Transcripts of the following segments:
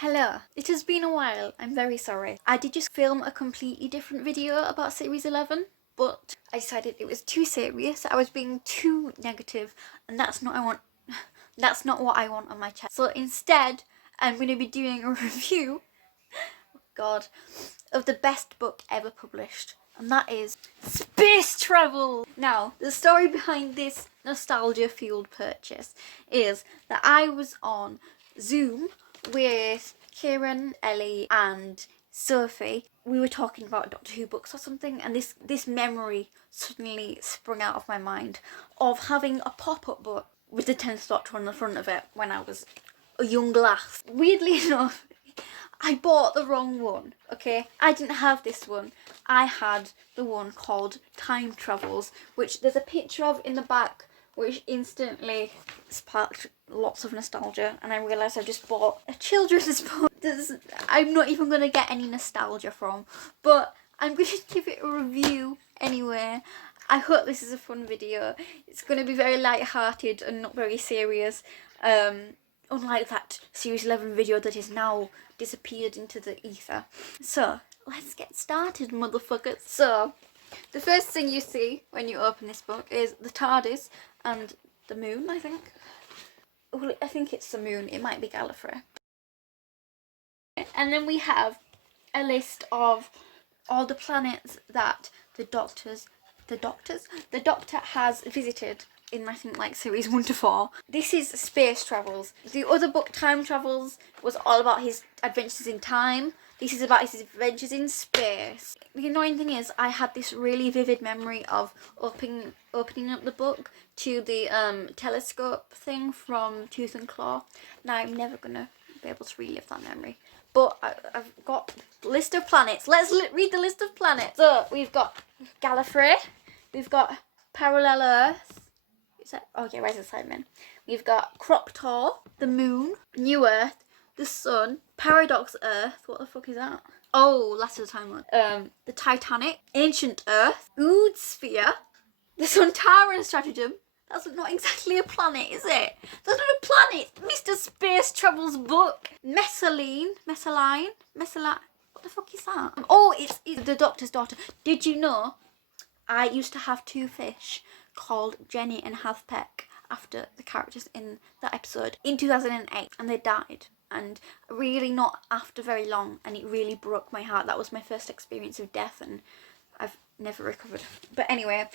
Hello, it has been a while, I'm very sorry. I did just film a completely different video about series 11, but I decided it was too serious, I was being too negative, and that's not what I want on my channel. So instead, I'm going to be doing a review, God, of the best book ever published, and that is Space Travel! Now, the story behind this nostalgia-fueled purchase is that I was on Zoom with Kieran, Ellie and Sophie. We were talking about Doctor Who books or something, and this memory suddenly sprung out of my mind of having a pop-up book with the 10th Doctor on the front of it when I was a young lass. Weirdly enough, I bought the wrong one, okay? I didn't have this one. I had the one called Time Travels, which there's a picture of in the back, which instantly sparked lots of nostalgia, and I realised I just bought a children's book I'm not even going to get any nostalgia from, but I'm going to give it a review anyway. I hope this is a fun video. It's going to be very light-hearted and not very serious, unlike that Series 11 video that is now disappeared into the ether. So, let's get started, motherfuckers. So, the first thing you see when you open this book is the Tardis and the moon, I think. Well, I think it's the moon. It might be Gallifrey. And then we have a list of all the planets that the Doctor has visited in, I think, like series 1 to 4. This is Space Travels. The other book, Time Travels, was all about his adventures in time. This is about his adventures in space. The annoying thing is, I had this really vivid memory of opening up the book to the telescope thing from Tooth and Claw. Now I'm never gonna be able to relive that memory. But I've got a list of planets. Let's read the list of planets. So we've got Gallifrey. We've got Parallel Earth. Is that? Oh yeah, Rise of the Cybermen. We've got Croptor, the Moon, New Earth, the Sun, Paradox Earth. What the fuck is that? Oh, Last of the Time Lord. The Titanic, Ancient Earth, Ood Sphere, the Sontaran Stratagem. That's not exactly a planet, is it? That's not a planet. Mr. Space Travel's book. Messaline. What the fuck is that? Oh, it's the Doctor's daughter. Did you know I used to have two fish called Jenny and Hathpeck after the characters in that episode in 2008, and they died. And really not after very long, and it really broke my heart. That was my first experience of death, and I've never recovered. But anyway,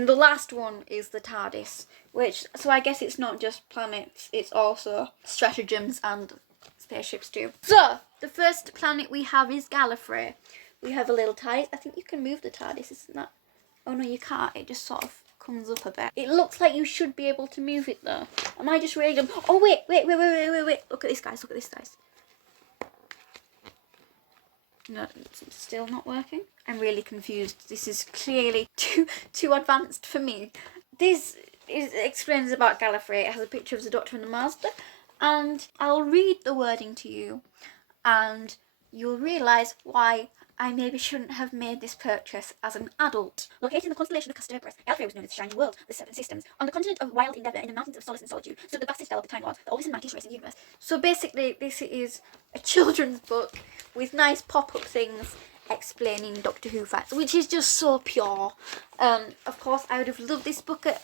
the last one is the Tardis, so I guess it's not just planets, it's also stratagems and spaceships too. So, the first planet we have is Gallifrey. We have a little TARDIS. I think you can move the TARDIS, isn't that? Oh no, you can't, it just sort of comes up a bit. It looks like you should be able to move it though. Am I just really dumb? Oh wait. Look at this, guys, No, it's still not working. I'm really confused. This is clearly too advanced for me. This explains about Gallifrey. It has a picture of the Doctor and the Master, and I'll read the wording to you, and you'll realise why I maybe shouldn't have made this purchase as an adult. Located in the constellation of Cassiopeia, Gallifrey was known as the Shining World, the Seven Systems. On the continent of wild endeavour, in the mountains of solace and solitude, stood the vast citadel of the Time Lord, the oldest and mightiest race in the universe. So basically, this is a children's book with nice pop-up things explaining Doctor Who facts, which is just so pure. Of course, I would have loved this book at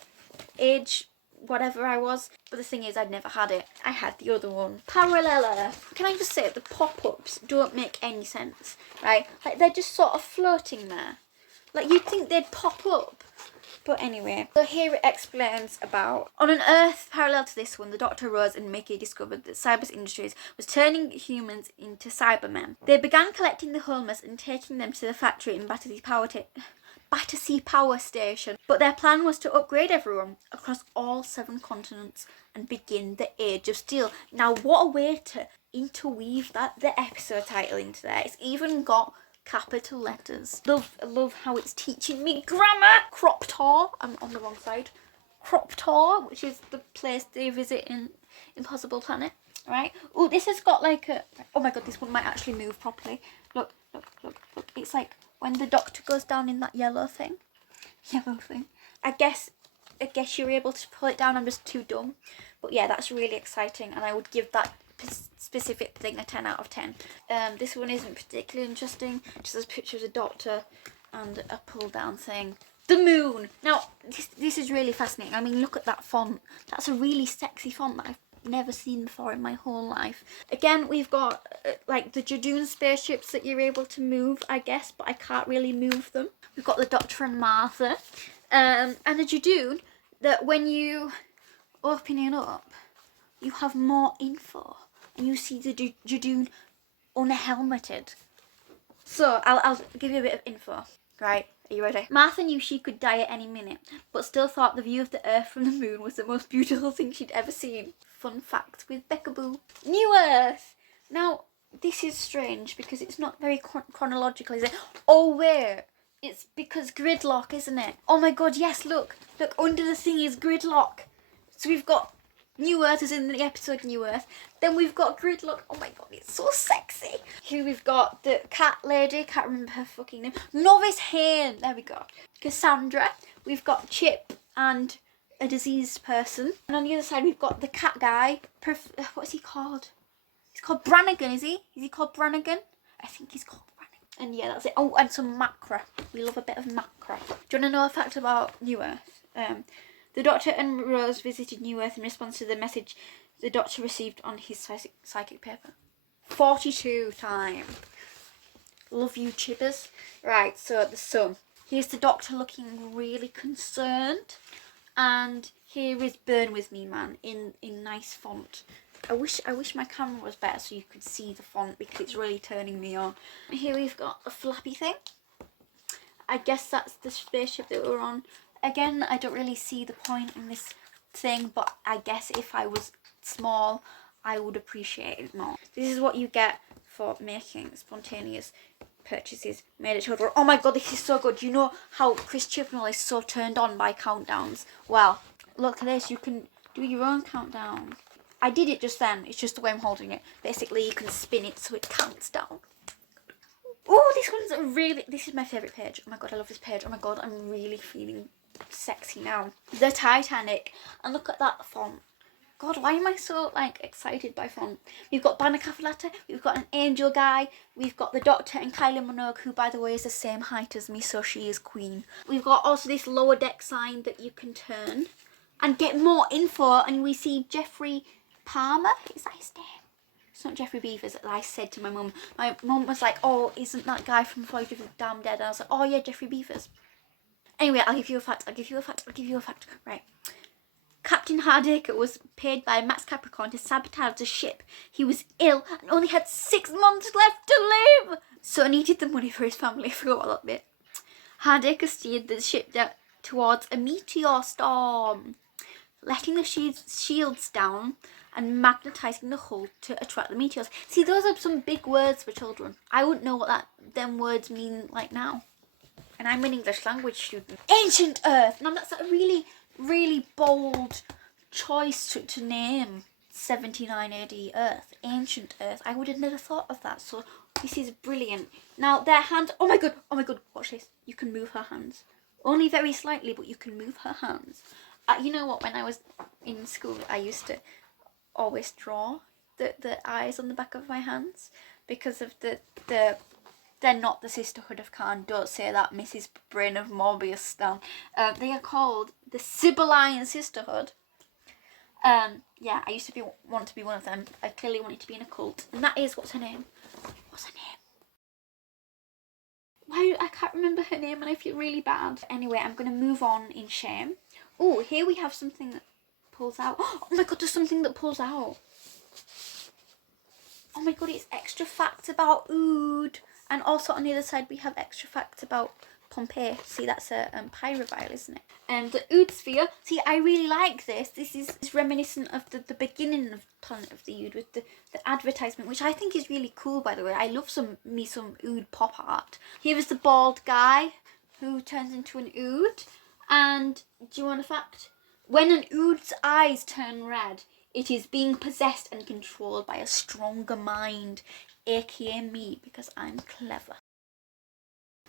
age whatever I was, but the thing is, I'd never had it. I had the other one. Parallel Earth. Can I just say, the pop-ups don't make any sense, right? Like, they're just sort of floating there. Like, you'd think they'd pop up. But anyway, so here it explains about, on an Earth parallel to this one, the Doctor, Rose and Mickey discovered that Cybus Industries was turning humans into Cybermen. They began collecting the homeless and taking them to the factory in Battersea Power Station. But their plan was to upgrade everyone across all 7 continents and begin the Age of Steel. Now, what a way to interweave the episode title into there. It's even got capital letters. Love how it's teaching me grammar. Croptor. I'm on the wrong side. Croptor, which is the place they visit in Impossible Planet. Right? Oh, this has got like a... Oh my god, this one might actually move properly. Look. It's like when the Doctor goes down in that yellow thing. I guess guess you're able to pull it down. I'm just too dumb. But yeah, that's really exciting, and I would give that specific thing a 10 out of 10. This one isn't particularly interesting. Just has pictures of a doctor and a pull down thing. The moon. Now, this is really fascinating. I mean, look at that font. That's a really sexy font that I've never seen before in my whole life. Again, we've got like the Jadoon spaceships that you're able to move, I guess, but I can't really move them. We've got the Doctor and Martha, and the Jadoon that when you open it up, you have more info, and you see the Jadoon unhelmeted. So I'll give you a bit of info. Right, are you ready? Martha knew she could die at any minute, but still thought the view of the Earth from the moon was the most beautiful thing she'd ever seen. Fun fact with Beckaboo. New Earth! Now, this is strange because it's not very chronological, is it? Oh, wait. It's because gridlock, isn't it? Oh my god, yes, look. Look, under the thing is gridlock. So we've got New Earth is in the episode New Earth. Then we've got gridlock. Oh my god, it's so sexy. Here we've got the cat lady. Can't remember her fucking name. Novice Hane. There we go. Cassandra. We've got Chip and a diseased person. And on the other side we've got the cat guy. What's he called? He's called Brannigan, is he? Is he called Brannigan? I think he's called Brannigan. And yeah, that's it. Oh, and some macra. We love a bit of macra. Do you want to know a fact about New Earth? The Doctor and Rose visited New Earth in response to the message the Doctor received on his psychic paper. 42 times. Love you, chippers. Right, so the sun. Here's the Doctor looking really concerned. And here is Burn With Me Man in nice font. I wish my camera was better so you could see the font because it's really turning me on. Here we've got a flappy thing. I guess that's the spaceship that we're on. Again, I don't really see the point in this thing, but I guess if I was small, I would appreciate it more. This is what you get for making spontaneous purchases made at children. Oh my god, this is so good. You know how Chris Chibnall is so turned on by countdowns? Well, look at this. You can do your own countdown. I did it just then. It's just the way I'm holding it. Basically, you can spin it so it counts down. Oh, this one's really... This is my favourite page. Oh my god, I love this page. Oh my god, I'm really feeling sexy now. The Titanic. And look at that font. God, why am I so excited by font? We've got Banner Cafalata, we've got an angel guy, we've got the Doctor and Kylie Minogue, who by the way is the same height as me, so she is queen. We've got also this lower deck sign that you can turn and get more info, and we see Jeffrey Palmer. Is that his name? It's not Jeffrey Beavers, as I said to my mum. My mum was like, oh, isn't that guy from Voyage of the Damned Dead? And I was like, oh yeah, Jeffrey Beavers. Anyway, I'll give you a fact. Right. Captain Hardacre was paid by Max Capricorn to sabotage the ship. He was ill and only had 6 months left to live, so needed the money for his family. I forgot that bit. Hardacre steered the ship towards a meteor storm, letting the shields down and magnetising the hull to attract the meteors. See, those are some big words for children. I wouldn't know what them words mean now. And I'm an English language student. Ancient Earth! Now that's a really, really bold choice to name 79 AD Earth. Ancient Earth. I would have never thought of that, so this is brilliant. Now their hands... Oh my god, watch this. You can move her hands. Only very slightly, but you can move her hands. You know what, when I was in school, I used to always draw the eyes on the back of my hands because of the they're not the Sisterhood of Khan. Don't say that, Mrs. Brain of Morbius Stan. They are called the Sibylline Sisterhood. Yeah, I used to want to be one of them. I clearly wanted to be in a cult. And that is, what's her name? What's her name? Why, I can't remember her name and I feel really bad. Anyway, I'm going to move on in shame. Oh, here we have something that pulls out. Oh my god, there's something that pulls out. Oh my god, it's extra facts about Ood. And also on the other side we have extra facts about Pompeii. See, that's a pyrovile, isn't it? And the Ood sphere. See, I really like this. This is reminiscent of the beginning of Planet of the Ood with the advertisement, which I think is really cool, by the way. I love some Ood pop art. Here is the bald guy who turns into an Ood. And do you want a fact? When an Ood's eyes turn red, it is being possessed and controlled by a stronger mind, aka me, because I'm clever.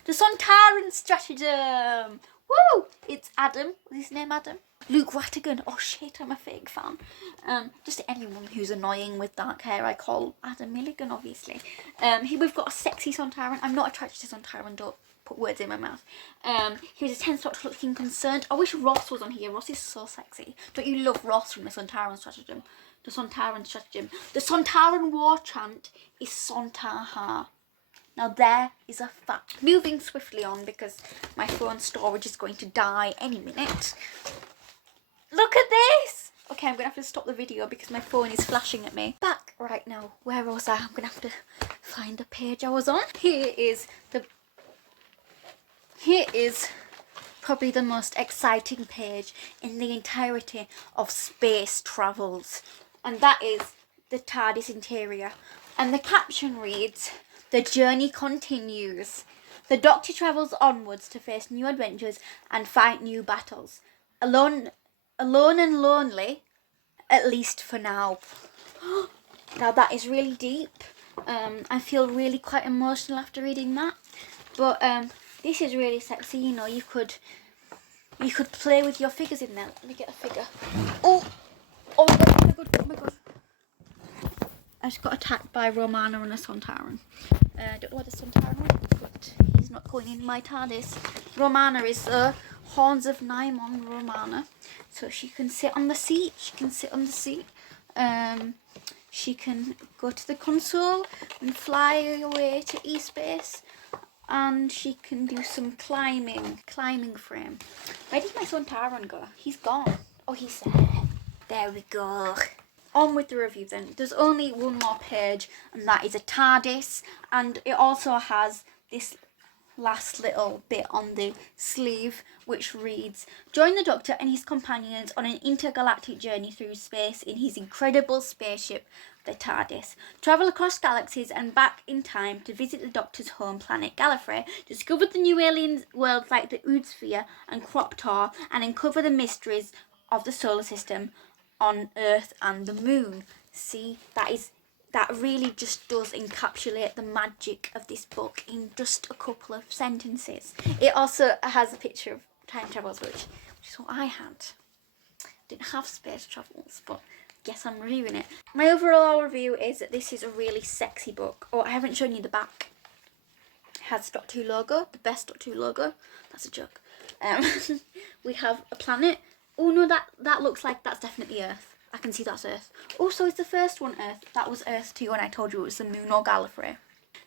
The Sontaran stratagem! Woo! It's Adam. Is his name Adam? Luke Rattigan. Oh shit, I'm a fake fan. Just anyone who's annoying with dark hair, I call Adam Milligan, obviously. Here we've got a sexy Sontaran. I'm not attracted to Sontaran, don't put words in my mouth. Here's a 10th Doctor looking concerned. I wish Ross was on here. Ross is so sexy. Don't you love Ross from the Sontaran stratagem? The Sontaran stratagem. The Sontaran war chant is Sontar. Now there is a fact. Moving swiftly on because my phone storage is going to die any minute. Look at this! Okay, I'm going to have to stop the video because my phone is flashing at me. Back right now. Where was I? I'm going to have to find the page I was on. Here is probably the most exciting page in the entirety of Space Travels. And that is the Tardis interior. And the caption reads, "The journey continues. The Doctor travels onwards to face new adventures and fight new battles. Alone and lonely, at least for now." Now that is really deep. I feel really quite emotional after reading that. But this is really sexy. You know, you could play with your figures in there. Let me get a figure. Oh my god, oh my god. I just got attacked by Romana and a Sontaran. I don't know what a Sontaran is, but he's not going in my TARDIS. Romana is Horns of Naimon Romana. So she can sit on the seat. She can sit on the seat. She can go to the console and fly away to E-space. And she can do some climbing frame. Where did my Sontaran go? He's gone. Oh, he's there. There we go. On with the review then. There's only one more page, and that is a TARDIS, and it also has this last little bit on the sleeve which reads, "Join the Doctor and his companions on an intergalactic journey through space in his incredible spaceship, the TARDIS. Travel across galaxies and back in time to visit the Doctor's home planet Gallifrey, discover the new alien worlds like the Oodsphere and Croptor, and uncover the mysteries of the solar system on Earth and the Moon." See, that really just does encapsulate the magic of this book in just a couple of sentences. It also has a picture of time travels, which is what I had. Didn't have space travels, but guess I'm reviewing it. My overall review is that this is a really sexy book. Oh, I haven't shown you the back. It has the Doctor Who logo, the best Doctor Who logo. That's a joke. We have a planet. Oh no, that looks like that's definitely Earth. I can see that's Earth. Also, it's the first one Earth. That was Earth too when I told you it was the Moon or Gallifrey.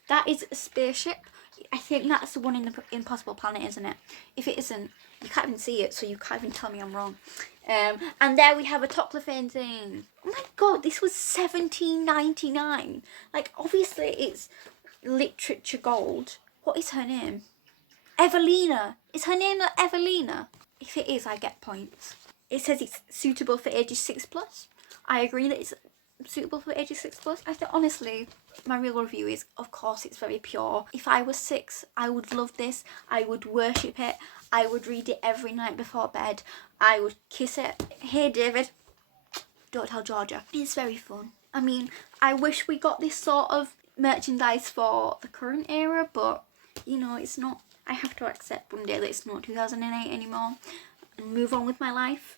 That is a spaceship. I think that's the one in the Impossible Planet, isn't it? If it isn't, you can't even see it, so you can't even tell me I'm wrong. And there we have a Toclafane thing. Oh my god, this was $17.99. Like, obviously it's literature gold. What is her name? Evelina. Is her name Evelina? If it is, I get points. It says it's suitable for ages 6+. I agree that it's suitable for ages 6+. I think, honestly, my real review is, of course, it's very pure. If I was 6, I would love this. I would worship it. I would read it every night before bed. I would kiss it. Hey, David. Don't tell Georgia. It's very fun. I mean, I wish we got this sort of merchandise for the current era, but, you know, it's not. I have to accept one day that it's not 2008 anymore and move on with my life.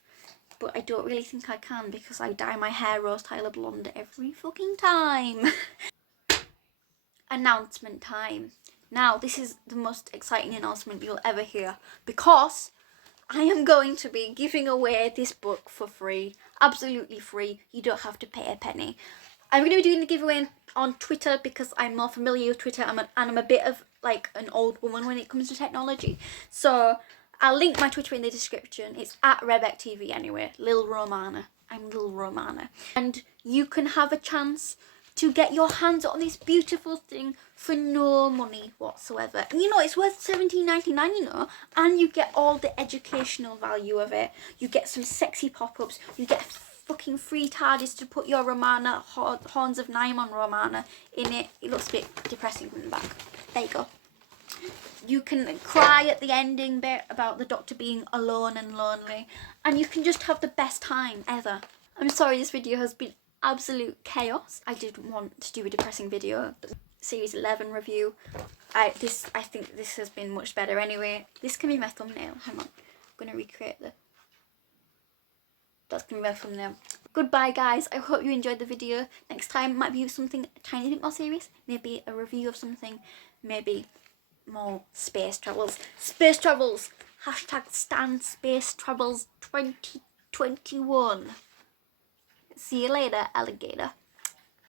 But I don't really think I can because I dye my hair rose Tyler blonde every fucking time. Announcement time. Now, this is the most exciting announcement you'll ever hear because I am going to be giving away this book for free. Absolutely free. You don't have to pay a penny. I'm going to be doing the giveaway on Twitter because I'm more familiar with Twitter and I'm a bit of like an old woman when it comes to technology. So I'll link my Twitter in the description. It's at RebecTV anyway. Lil Romana. I'm Lil Romana. And you can have a chance to get your hands on this beautiful thing for no money whatsoever. And you know, it's worth $17.99, you know, and you get all the educational value of it. You get some sexy pop-ups. You get fucking free TARDIS to put your Romana, Horns of Naimon Romana in it. It looks a bit depressing from the back. There you go. You can cry at the ending bit about the Doctor being alone and lonely. And you can just have the best time ever. I'm sorry this video has been absolute chaos. I did want to do a depressing video. Series 11 review. I think this has been much better anyway. This can be my thumbnail. Hang on, I'm gonna recreate the. That's gonna be my thumbnail. Goodbye, guys. I hope you enjoyed the video. Next time might be something a tiny bit more serious. Maybe a review of something. Maybe more space travels. Space travels. Hashtag Stan Space Travels 2021. See you later, alligator.